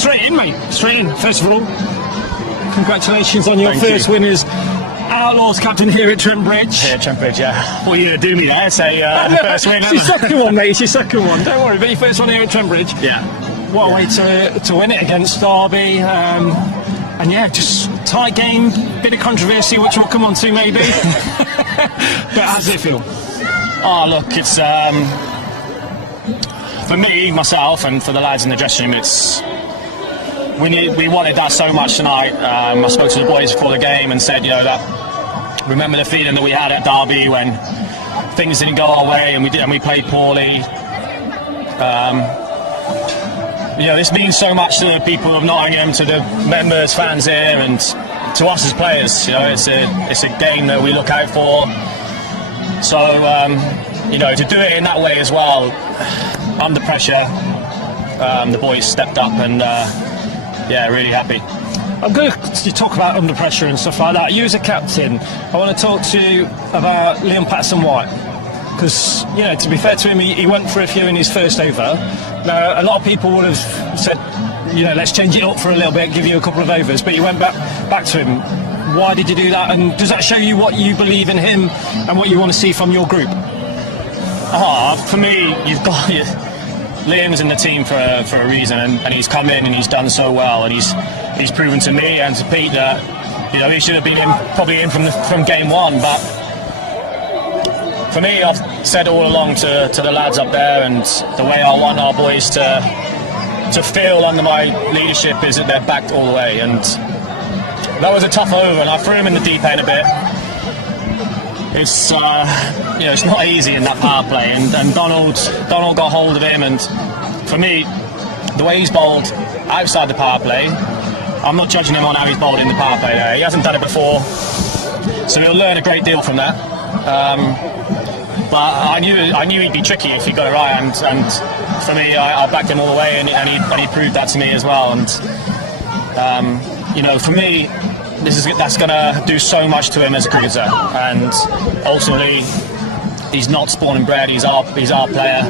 Straight in, mate. Straight in. First of all, congratulations on your first win as Outlaws captain here at Trent Bridge. Here at Trent Bridge, yeah. What are you going to do me there? Say the first win, It's your second one, mate. It's your second one. Don't worry, but your first one here at Trent Bridge. Yeah. What a way to win it against Derby. And yeah, just tight game, bit of controversy, which we'll come on to maybe. But how does it feel? Oh, look, it's for me, myself, and for the lads in the dressing room, we wanted that so much tonight. I spoke to the boys before the game and said, that remember the feeling that we had at Derby when things didn't go our way and we played poorly. This means so much to the people of Nottingham, to the members, fans here, and to us as players. It's a game that we look out for. So to do it in that way as well, under pressure, the boys stepped up and really happy. I'm going to talk about under pressure and stuff like that. You as a captain, I want to talk to you about Liam Patterson-White. Because, to be fair to him, he went for a few in his first over. Now, a lot of people would have said, let's change it up for a little bit, give you a couple of overs, but you went back to him. Why did you do that? And does that show you what you believe in him and what you want to see from your group? For me, Liam's in the team for a reason, and he's come in and he's done so well, and he's proven to me and to Pete that he should have been probably in from game one, but for me, I've said all along to the lads up there, and the way I want our boys to feel under my leadership is that they're backed all the way. And that was a tough over, and I threw him in the deep end a bit. It's it's not easy in that power play, and Donald got hold of him, and for me, the way he's bowled outside the power play, I'm not judging him on how he's bowled in the power play there. He hasn't done it before, so he'll learn a great deal from that. But I knew he'd be tricky if he got it right, and for me, I backed him all the way, and he proved that to me as well. And for me, that's going to do so much to him as a cricketer, and ultimately, he's not spawn and bred. He's our player,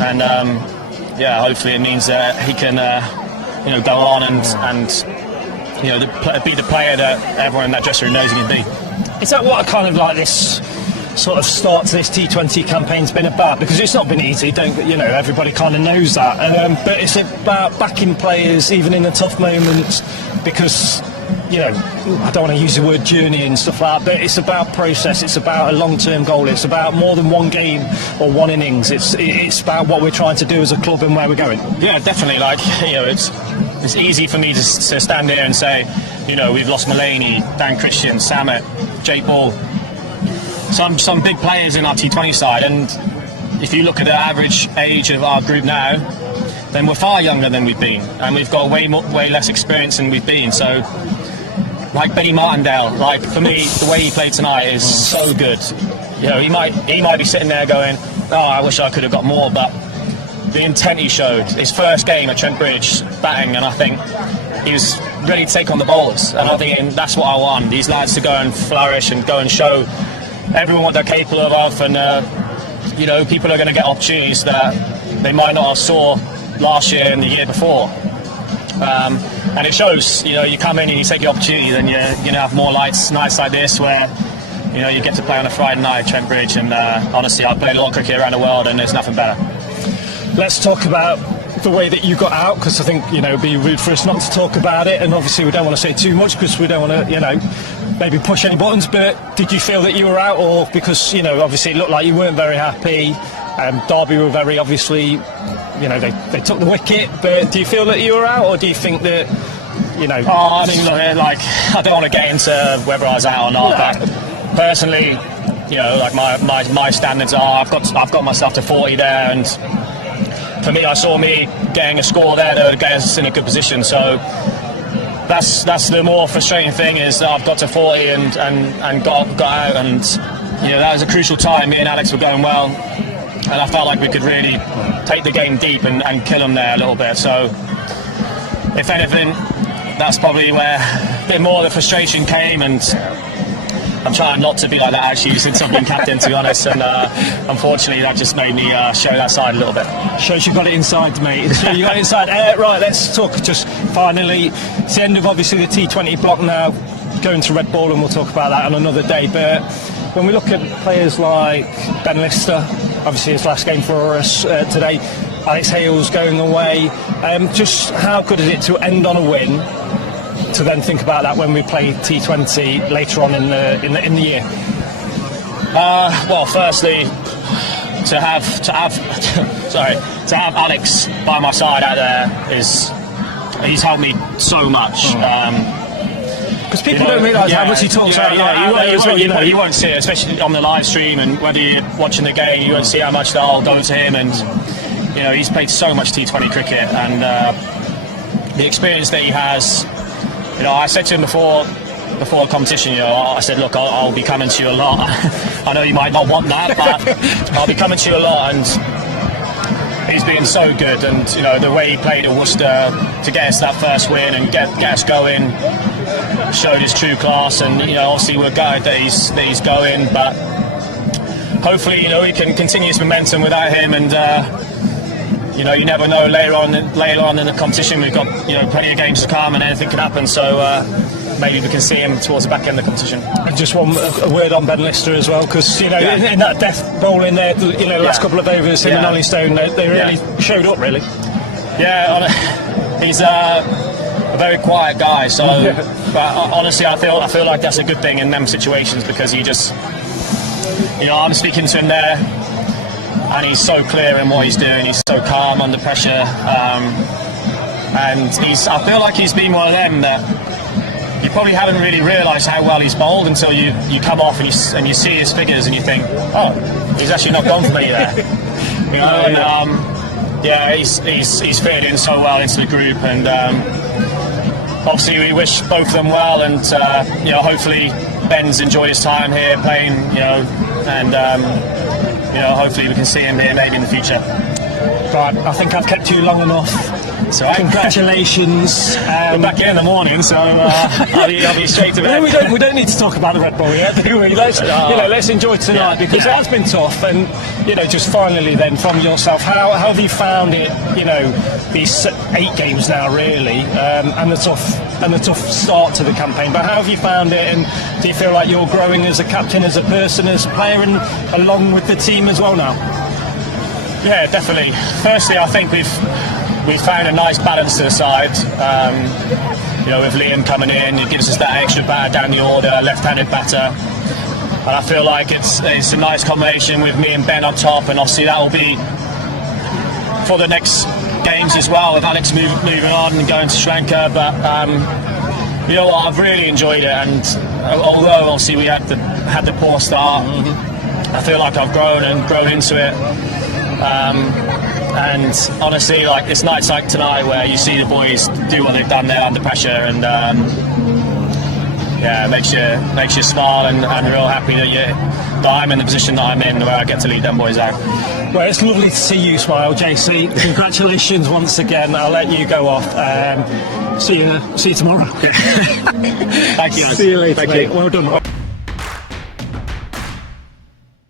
and hopefully it means that he can go on and be the player that everyone in that dressing room knows he can be. Is that what kind of like this sort of start to this T20 campaign's been about? Because it's not been easy, everybody kind of knows that, but it's about backing players even in the tough moments, because I don't want to use the word journey and stuff like that, but it's about process, it's about a long-term goal, it's about more than one game or one innings, it's about what we're trying to do as a club and where we're going. Yeah, definitely. It's easy for me to stand here and say, we've lost Mulaney, Dan Christian, Samet, Jake Ball, some big players in our T20 side, and if you look at the average age of our group now, then we're far younger than we've been, and we've got way less experience than we've been. So, like Benny Martindale, for me, the way he played tonight is so good. He might be sitting there going, "Oh, I wish I could have got more," but the intent he showed, his first game at Trent Bridge, batting, and I think he was ready to take on the bowlers, and I think that's what I want, these lads to go and flourish and go and show everyone what they're capable of, and people are going to get opportunities that they might not have saw last year and the year before, and it shows. You come in and you take the opportunity, then you're going to have more nights like this where you get to play on a Friday night at Trent Bridge, and honestly, I've played a lot of cricket around the world and there's nothing better. Let's talk about the way that you got out, because I think it'd be rude for us not to talk about it, and obviously we don't want to say too much because we don't want to maybe push any buttons, but did you feel that you were out, or because obviously it looked like you weren't very happy, Derby were very obviously they took the wicket, but do you feel that you were out, or do you think that I mean, look, I don't want to get into whether I was out or not, but personally, my standards are I've got myself to 40 there, and for me, I saw me getting a score there that would get us in a good position. So that's the more frustrating thing, is that I've got to 40 and got out, and that was a crucial time. Me and Alex were going well, and I felt like we could really take the game deep and kill them there a little bit. So if anything, that's probably where a bit more of the frustration came, and I'm trying not to be like that actually since I've been captain, to be honest, and unfortunately that just made me show that side a little bit. Shows you got it inside, mate. You got it inside. Right, let's talk just finally. It's the end of obviously the T20 block now, going to Red Bull, and we'll talk about that on another day. But when we look at players like Ben Lister, obviously his last game for us today, Alex Hale's going away. Just how good is it to end on a win, to then think about that when we play T20 later on in the year? Well, firstly, to have Alex by my side out there he's helped me so much. Because people don't realise how much he talks out there. You won't see it, especially on the live stream, and whether you're watching the game, you won't see how much that'll go to him. And he's played so much T20 cricket, and the experience that he has. I said to him before a competition, I said, look, I'll be coming to you a lot. I know you might not want that, but I'll be coming to you a lot. And he's been so good, and the way he played at Worcester to get us that first win and get us going showed his true class. And obviously we're gutted that he's going, but hopefully we can continue his momentum without him. And you never know, later on in the competition we've got plenty of games to come and anything can happen, so maybe we can see him towards the back end of the competition. Just a word on Ben Lister as well, because in that death bowl in there, the last couple of overs, him and Ollie Stone, they really showed up, really. He's a very quiet guy, so but honestly I feel like that's a good thing in them situations, because he just I'm speaking to him there and he's so clear in what he's doing, he's so calm under pressure, and I feel like he's been one of them that you probably haven't really realised how well he's bowled until you come off and you see his figures and you think, oh, he's actually not gone for me there. He's fitted in so well into the group, and obviously we wish both of them well, and hopefully Ben's enjoyed his time here playing, and hopefully we can see him here maybe in the future. Right, I think I've kept you long enough. So congratulations. We're back here in the morning, so I'll be straight to bed. We don't need to talk about the Red Bull yet, do we? Let's enjoy tonight, because it has been tough. And just finally then, from yourself, how have you found it? These 8 games now, really, and the tough start to the campaign. But how have you found it? And do you feel like you're growing as a captain, as a person, as a player, and along with the team as well now? Yeah, definitely. Firstly, I think we've found a nice balance to the side. With Liam coming in, it gives us that extra batter down the order, left-handed batter. And I feel like it's a nice combination with me and Ben on top, and obviously that will be for the next games as well, with Alex moving on and going to Sri Lanka. But I've really enjoyed it, and although obviously we had the poor start, I feel like I've grown into it. And honestly, like it's nights like tonight where you see the boys do what they've done there under pressure, and it makes you smile and real happy that I'm in the position that I'm in, where I get to lead them boys out. Well, it's lovely to see you smile, JC. Congratulations once again. I'll let you go off. See you tomorrow. Thank you, guys. See you later, Thank mate. you. Well done.